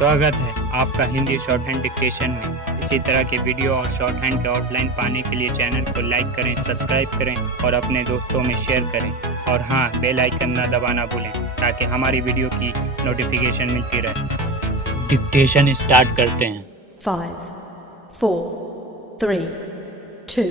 स्वागत है आपका हिंदी शॉर्ट हैंड डिक्टेशन में। इसी तरह के वीडियो और शॉर्ट हैंड के आउटलाइन पाने के लिए चैनल को लाइक करें, सब्सक्राइब करें और अपने दोस्तों में शेयर करें। और हाँ, बेल आइकन न दबाना भूलें ताकि हमारी वीडियो की नोटिफिकेशन मिलती रहे। डिक्टेशन स्टार्ट करते हैं। 5, 4, 3, 2,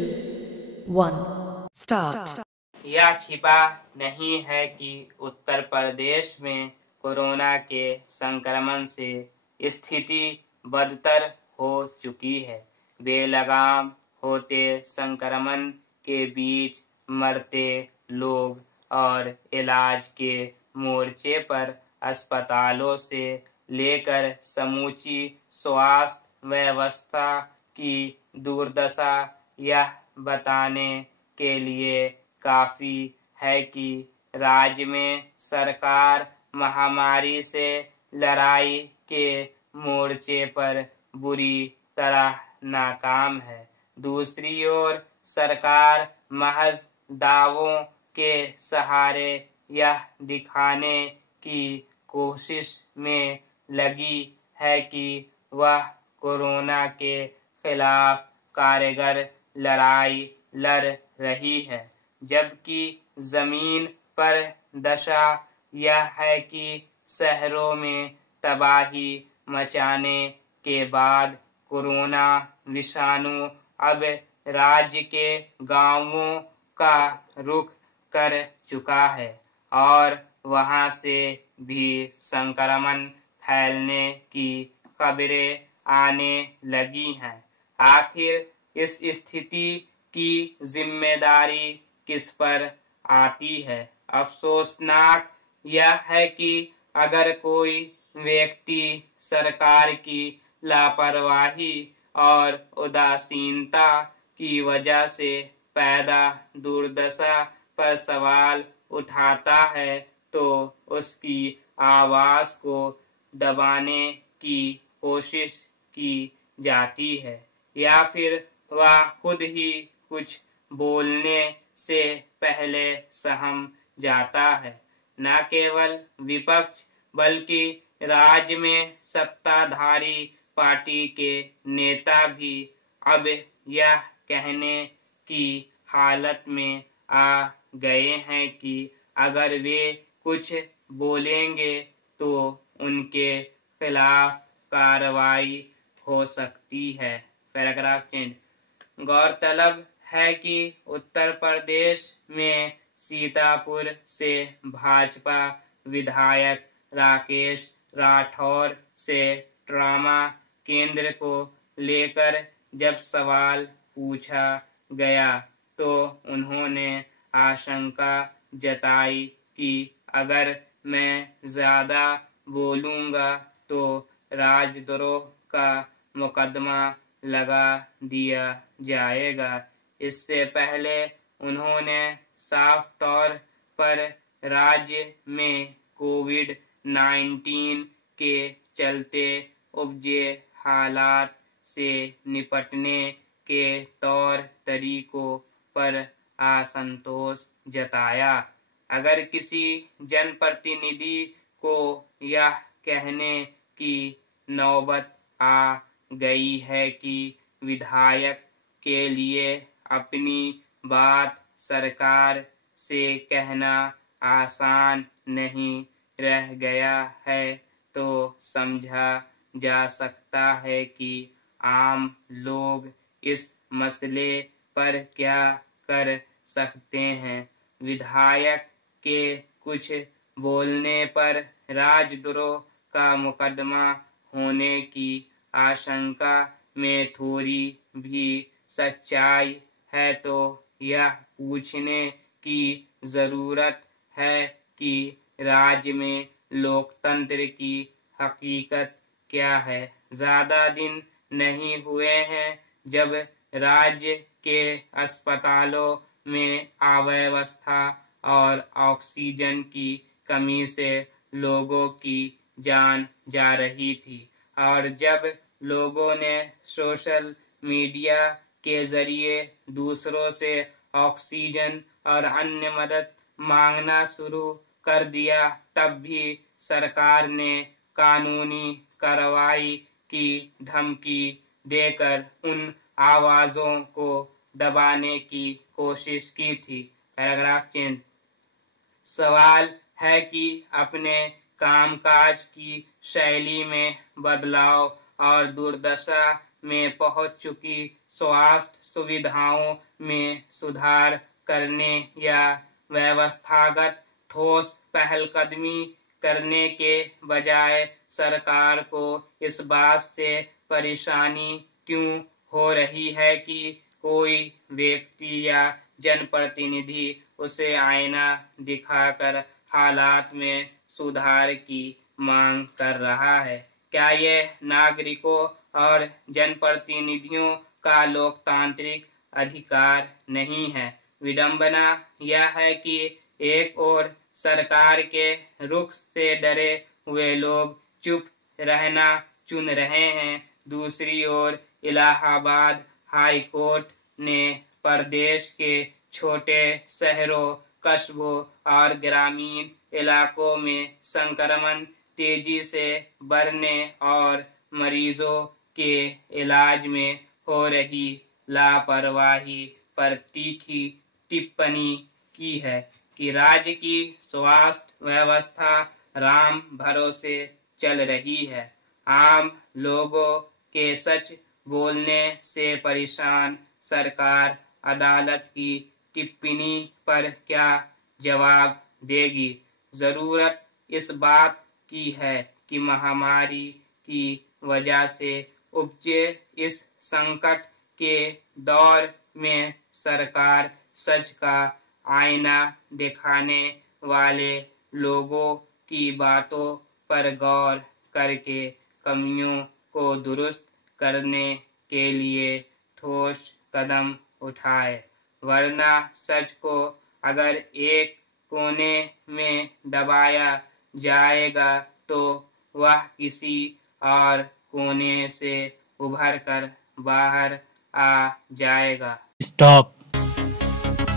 1 स्टार्ट। यह छिपा नहीं है कि उत्तर प्रदेश में कोरोना के संक्रमण से स्थिति बदतर हो चुकी है। बेलगाम होते संक्रमण के बीच मरते लोग और इलाज के मोर्चे पर अस्पतालों से लेकर समूची स्वास्थ्य व्यवस्था की दुर्दशा यह बताने के लिए काफी है कि राज्य में सरकार महामारी से लड़ाई के मोर्चे पर बुरी तरह नाकाम है। दूसरी ओर सरकार महज दावों के सहारे यह दिखाने की कोशिश में लगी है कि वह कोरोना के खिलाफ कारगर लड़ाई लड़ रही है, जबकि जमीन पर दशा यह है कि शहरों में तबाही मचाने के बाद कोरोना विषाणु अब राज्य के गांवों का रुख कर चुका है और वहां से भी संक्रमण फैलने की खबरें आने लगी हैं। आखिर इस स्थिति की जिम्मेदारी किस पर आती है? अफसोसनाक यह है कि अगर कोई व्यक्ति सरकार की लापरवाही और उदासीनता की वजह से पैदा दुर्दशा पर सवाल उठाता है तो उसकी आवाज को दबाने की कोशिश की जाती है या फिर वह खुद ही कुछ बोलने से पहले सहम जाता है। न केवल विपक्ष बल्कि राज्य में सत्ताधारी पार्टी के नेता भी अब यह कहने की हालत में आ गए हैं कि अगर वे कुछ बोलेंगे तो उनके खिलाफ कार्रवाई हो सकती है। Paragraph change. गौरतलब है कि उत्तर प्रदेश में सीतापुर से भाजपा विधायक राकेश राठौर से ट्रॉमा केंद्र को लेकर जब सवाल पूछा गया तो उन्होंने आशंका जताई कि अगर मैं ज्यादा बोलूंगा तो राजद्रोह का मुकदमा लगा दिया जाएगा। इससे पहले उन्होंने साफ तौर पर राज्य में कोविड-19 के चलते उपजे हालात से निपटने के तौर तरीकों पर असंतोष जताया। अगर किसी जनप्रतिनिधि को यह कहने की नौबत आ गई है कि विधायक के लिए अपनी बात सरकार से कहना आसान नहीं रह गया है तो समझा जा सकता है कि आम लोग इस मसले पर क्या कर सकते हैं। विधायक के कुछ बोलने पर राजद्रोह का मुकदमा होने की आशंका में थोड़ी भी सच्चाई है तो यह पूछने की जरूरत है कि राज्य में लोकतंत्र की हकीकत क्या है। ज्यादा दिन नहीं हुए हैं जब राज्य के अस्पतालों में अव्यवस्था और ऑक्सीजन की कमी से लोगों की जान जा रही थी और जब लोगों ने सोशल मीडिया के जरिए दूसरों से ऑक्सीजन और अन्य मदद मांगना शुरू कर दिया तब भी सरकार ने कानूनी कार्रवाई की धमकी देकर उन आवाजों को दबाने की कोशिश की थी। Paragraph change. सवाल है कि अपने कामकाज की शैली में बदलाव और दुर्दशा में पहुंच चुकी स्वास्थ्य सुविधाओं में सुधार करने या व्यवस्थागत ठोस पहलकदमी करने के बजाय सरकार को इस बात से परेशानी क्यों हो रही है कि कोई व्यक्ति या जनप्रतिनिधि उसे आईना दिखाकर हालात में सुधार की मांग कर रहा है। क्या यह नागरिकों और जनप्रतिनिधियों का लोकतांत्रिक अधिकार नहीं है? विडंबना यह है कि एक ओर सरकार के रुख से डरे हुए लोग चुप रहना चुन रहे हैं, दूसरी ओर इलाहाबाद हाई कोर्ट ने प्रदेश के छोटे शहरों, कस्बों और ग्रामीण इलाकों में संक्रमण तेजी से बढ़ने और मरीजों के इलाज में हो रही लापरवाही पर तीखी टिप्पणी की है कि राज्य की स्वास्थ्य व्यवस्था राम भरोसे चल रही है। आम लोगों के सच बोलने से परेशान सरकार अदालत की टिप्पणी पर क्या जवाब देगी? जरूरत इस बात की है कि महामारी की वजह से उपजे इस संकट के दौर में सरकार सच का आईना दिखाने वाले लोगों की बातों पर गौर करके कमियों को दुरुस्त करने के लिए ठोस कदम उठाए, वरना सच को अगर एक कोने में दबाया जाएगा तो वह किसी और कोने से उभर कर बाहर आ जाएगा। Stop.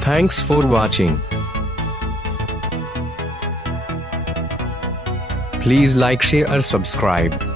Thanks for watching. Please like, share or subscribe.